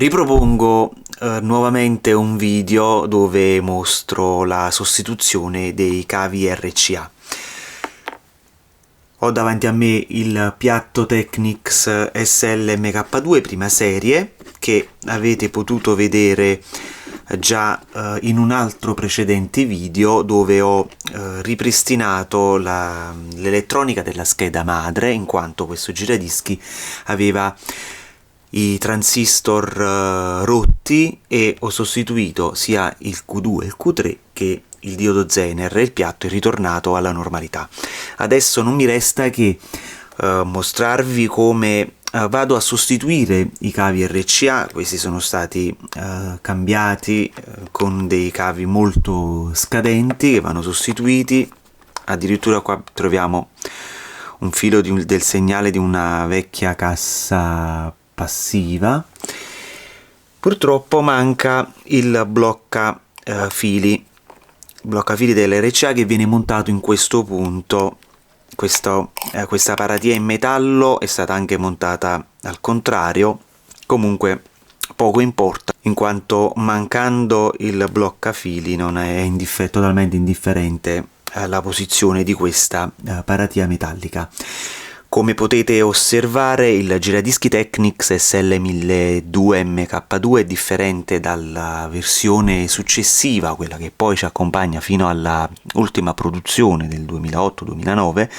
Ripropongo nuovamente un video dove mostro la sostituzione dei cavi RCA. Ho davanti a me il piatto Technics SL-MK2 prima serie, che avete potuto vedere già in un altro precedente video dove ho ripristinato l'elettronica della scheda madre, in quanto questo giradischi aveva i transistor rotti e ho sostituito sia il Q2 e il Q3 che il diodo Zener e il piatto è ritornato alla normalità. Adesso non mi resta che mostrarvi come vado a sostituire i cavi RCA. Questi sono stati cambiati con dei cavi molto scadenti che vanno sostituiti. Addirittura qua troviamo un filo del segnale di una vecchia cassa passiva. Purtroppo manca il bloccafili dell'RCA che viene montato in questo punto. Questa paratia in metallo è stata anche montata al contrario. Comunque poco importa, in quanto mancando il bloccafili non è totalmente indifferente alla posizione di questa paratia metallica. Come potete osservare, il giradischi Technics SL1200MK2 è differente dalla versione successiva, quella che poi ci accompagna fino alla ultima produzione del 2008-2009.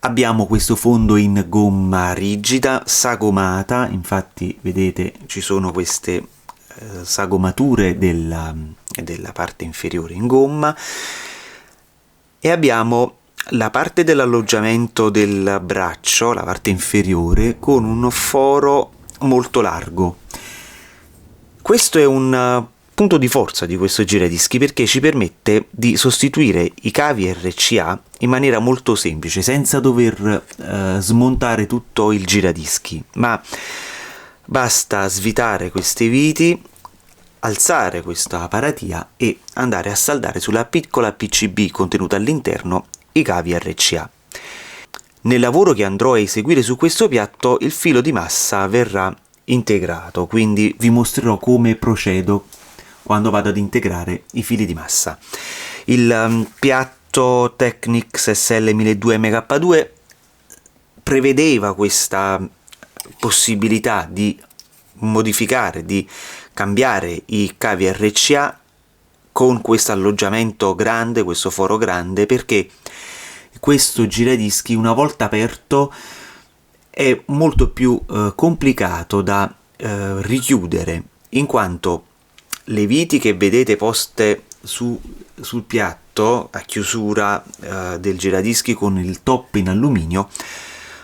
Abbiamo questo fondo in gomma rigida, sagomata, infatti vedete ci sono queste sagomature della parte inferiore in gomma, e abbiamo la parte dell'alloggiamento del braccio, la parte inferiore, con un foro molto largo. Questo è un punto di forza di questo giradischi perché ci permette di sostituire i cavi RCA in maniera molto semplice, senza dover smontare tutto il giradischi, ma basta svitare queste viti, alzare questa paratia e andare a saldare sulla piccola PCB contenuta all'interno i cavi RCA. Nel lavoro che andrò a eseguire su questo piatto il filo di massa verrà integrato, quindi vi mostrerò come procedo quando vado ad integrare i fili di massa. Il piatto Technics SL1200MK2 prevedeva questa possibilità di modificare, di cambiare i cavi RCA con questo alloggiamento grande, questo foro grande, perché questo giradischi una volta aperto è molto più complicato da richiudere, in quanto le viti che vedete poste sul piatto a chiusura del giradischi con il top in alluminio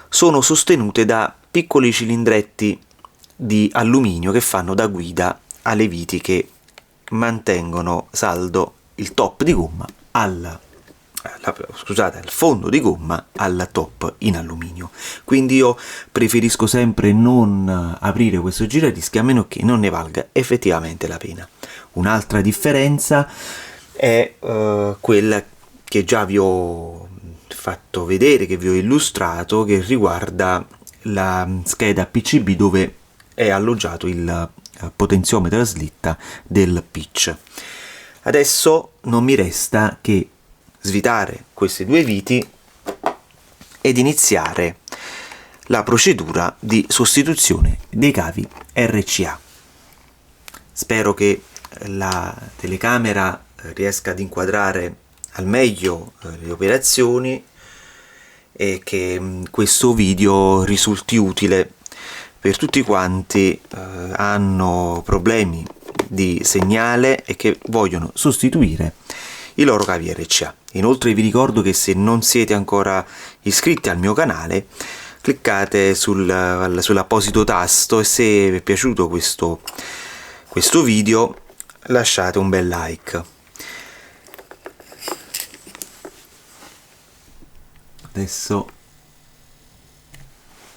sono sostenute da piccoli cilindretti di alluminio che fanno da guida alle viti che mantengono saldo il top di gomma al fondo di gomma al top in alluminio. Quindi io preferisco sempre non aprire questo giradischi a meno che non ne valga effettivamente la pena. Un'altra differenza è quella che già vi ho fatto vedere, che vi ho illustrato, che riguarda la scheda PCB dove è alloggiato il potenziometro a slitta del pitch. Adesso non mi resta che svitare queste due viti ed iniziare la procedura di sostituzione dei cavi RCA. Spero che la telecamera riesca ad inquadrare al meglio le operazioni e che questo video risulti utile per tutti quanti hanno problemi di segnale e che vogliono sostituire i loro cavi RCA. Inoltre vi ricordo che se non siete ancora iscritti al mio canale, cliccate sull'apposito tasto e se vi è piaciuto questo video lasciate un bel like. Adesso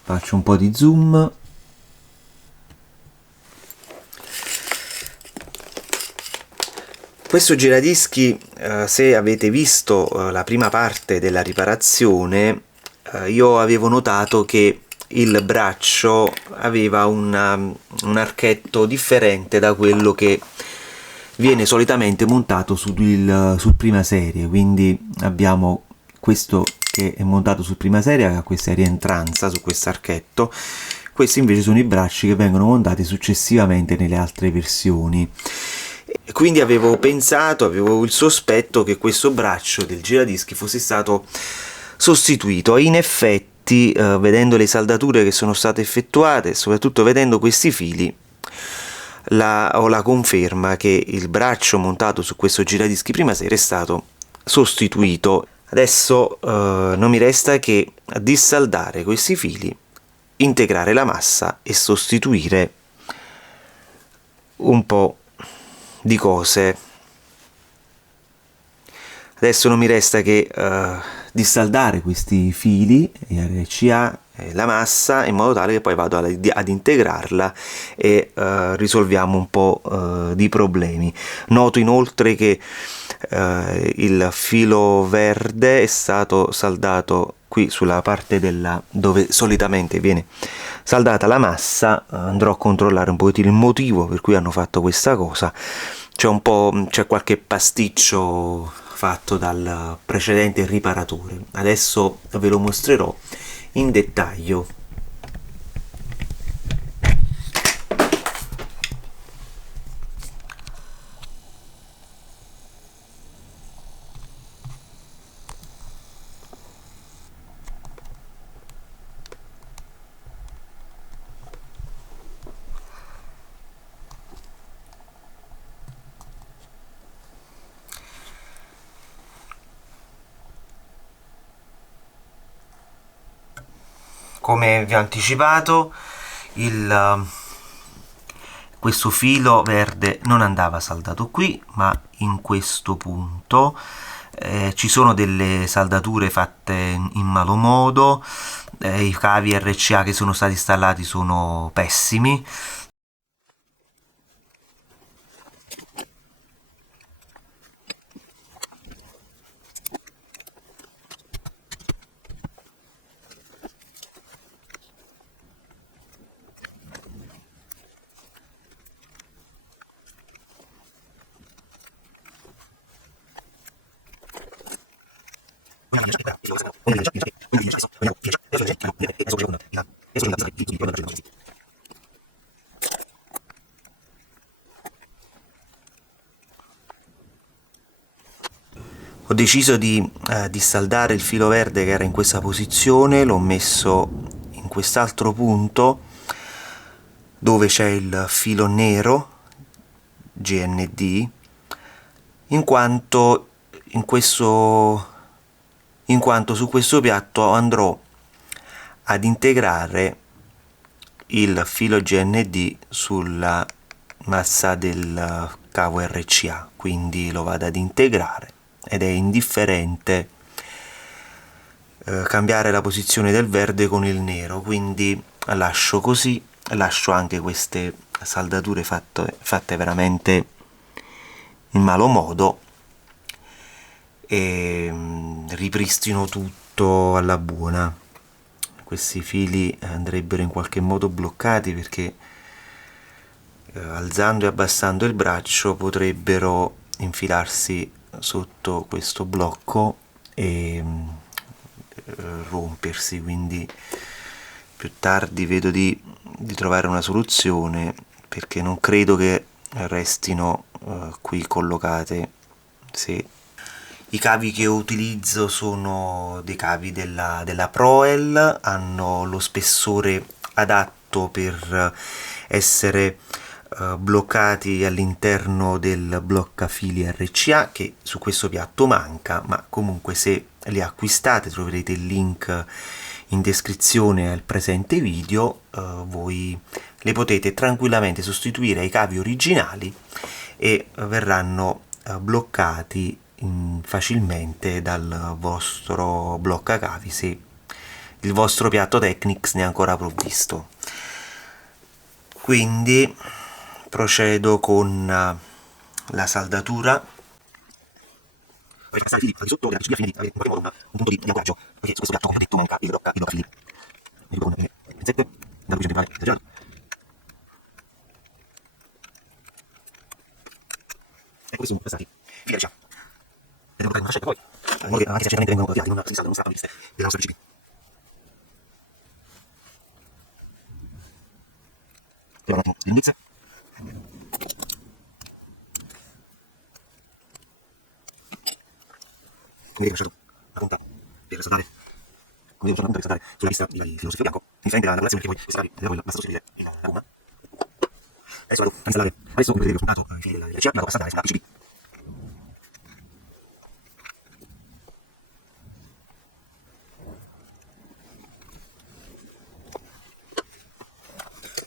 faccio un po' di zoom. Questo giradischi, se avete visto la prima parte della riparazione, io avevo notato che il braccio aveva un archetto differente da quello che viene solitamente montato sul prima serie, quindi abbiamo questo che è montato sul prima serie, che ha questa rientranza su questo archetto. Questi invece sono i bracci che vengono montati successivamente nelle altre versioni. Quindi avevo il sospetto che questo braccio del giradischi fosse stato sostituito. In effetti, vedendo le saldature che sono state effettuate, soprattutto vedendo questi fili, ho la conferma che il braccio montato su questo giradischi prima serie è stato sostituito. Adesso non mi resta che dissaldare questi fili, integrare la massa e sostituire un po' di cose. Adesso non mi resta che dissaldare questi fili RCA e la massa in modo tale che poi vado ad integrarla e risolviamo un po' di problemi. Noto inoltre che il filo verde è stato saldato qui sulla parte dove solitamente viene saldata la massa. Andrò a controllare un pochettino il motivo per cui hanno fatto questa cosa. C'è qualche pasticcio fatto dal precedente riparatore. Adesso ve lo mostrerò in dettaglio. Come vi ho anticipato, questo filo verde non andava saldato qui, ma in questo punto. Ci sono delle saldature fatte in malo modo, i cavi RCA che sono stati installati sono pessimi. Ho deciso di saldare il filo verde che era in questa posizione, l'ho messo in quest'altro punto dove c'è il filo nero GND, in quanto su questo piatto andrò ad integrare il filo GND sulla massa del cavo RCA, quindi lo vado ad integrare ed è indifferente cambiare la posizione del verde con il nero, quindi lascio così, lascio anche queste saldature fatte veramente in malo modo e ripristino tutto alla buona. Questi fili andrebbero in qualche modo bloccati perché alzando e abbassando il braccio potrebbero infilarsi sotto questo blocco e rompersi, quindi più tardi vedo di trovare una soluzione, perché non credo che restino qui collocate. Se i cavi che utilizzo sono dei cavi della Proel, hanno lo spessore adatto per essere bloccati all'interno del bloccafili RCA, che su questo piatto manca, ma comunque se li acquistate troverete il link in descrizione al presente video. Voi le potete tranquillamente sostituire ai cavi originali e verranno bloccati facilmente dal vostro bloccacavi se il vostro piatto Technics ne è ancora provvisto. Quindi procedo con la saldatura. Poi passare i fili al di sotto della PCB a fine di avere in qualche modo un punto di ancoraggio, perché su questo piatto, come ho detto, manca il bloccafili. anche se certamente vengono copiati, non si saltano le liste della nostra PCB. Prima un attimo le notizie. Come vedete ho lasciato la punta per saltare, come vedete ho lasciato la punta per saltare sulla lista di filosofia bianco, differente dalla lavorazione che poi per saltare nella basta sostituire la gomma. Adesso vado a installare, adesso come vedete ho spuntato i fili della CA, vado a passare sulla PCB.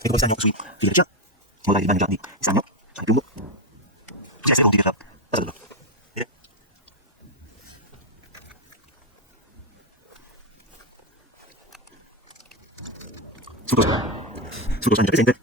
E come stagno sui fili della CA, in modo da che il bagno già di stagno, già di piombo, così essere pronti per la saldatura. Vedete? Sullo stagno già presente.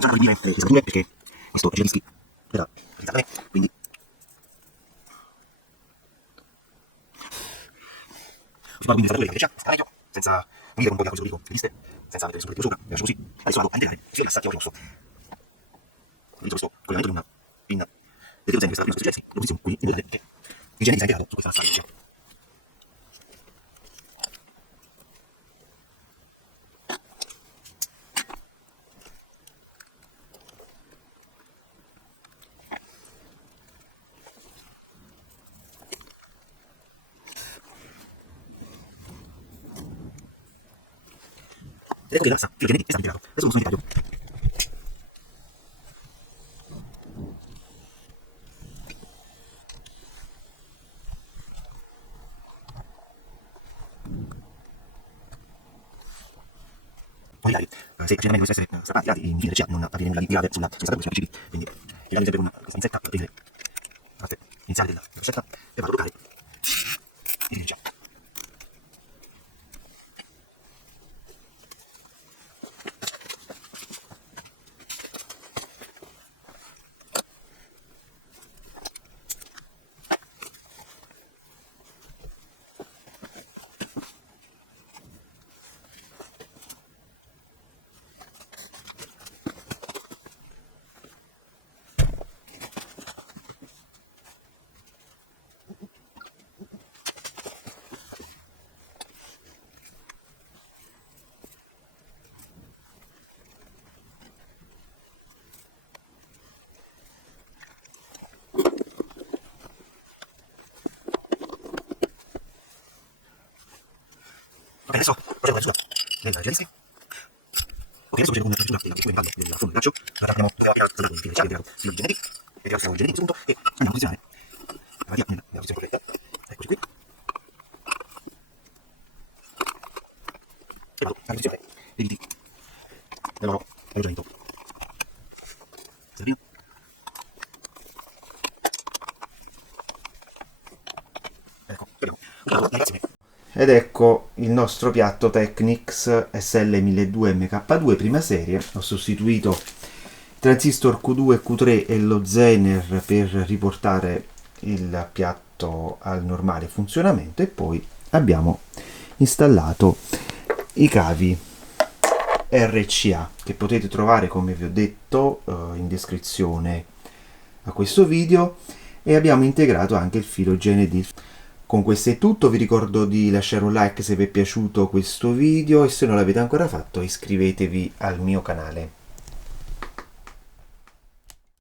Usando le mie pesature perché questo Gelinski verrà realizzato da me, quindi ho fatto quindi le pesature che sta meglio, senza unire con un po' di acqua isolico le liste, senza mettere sopra sopra, lascio così. Adesso vado a integrare il filo di lassaggio rosso. Utilizzo questo collegamento di una pinna del tirosene che sta prima su Gelinski, lo posiziono qui in modo che il gene sia integrato su questa lassaggio. Ecco che la filo genetico è stato integrato. Adesso lo sono in taglio. Poi i lati, se accidentamente dovessero essere strappati i lati in fine CA non avviene nulla di grave sulla saldatura sulla PCB, quindi tirate sempre con questa pinzetta per prendere la parte iniziale della rosetta e vado a toccare e iniziamo. Ok, adesso proseguo la chiusura del Gelinski. Ok, adesso proseguo con la chiusura della principale del fondo del braccio. Guardate, abbiamo appena saldato il filo CA, abbiamo filo genetico, e abbiamo il genetico appunto, e andiamo a posizionare la via nella posizione corretta. Eccoci qui. E vado a posizionare le viti del loro alloggiamento. Servino. Ecco, abbiamo usato la reazione. Ed ecco il nostro piatto Technics SL1200MK2 prima serie. Ho sostituito transistor Q2 e Q3 e lo Zener per riportare il piatto al normale funzionamento, e poi abbiamo installato i cavi RCA che potete trovare, come vi ho detto, in descrizione a questo video, e abbiamo integrato anche il filo GND. Con questo è tutto, vi ricordo di lasciare un like se vi è piaciuto questo video, e se non l'avete ancora fatto iscrivetevi al mio canale.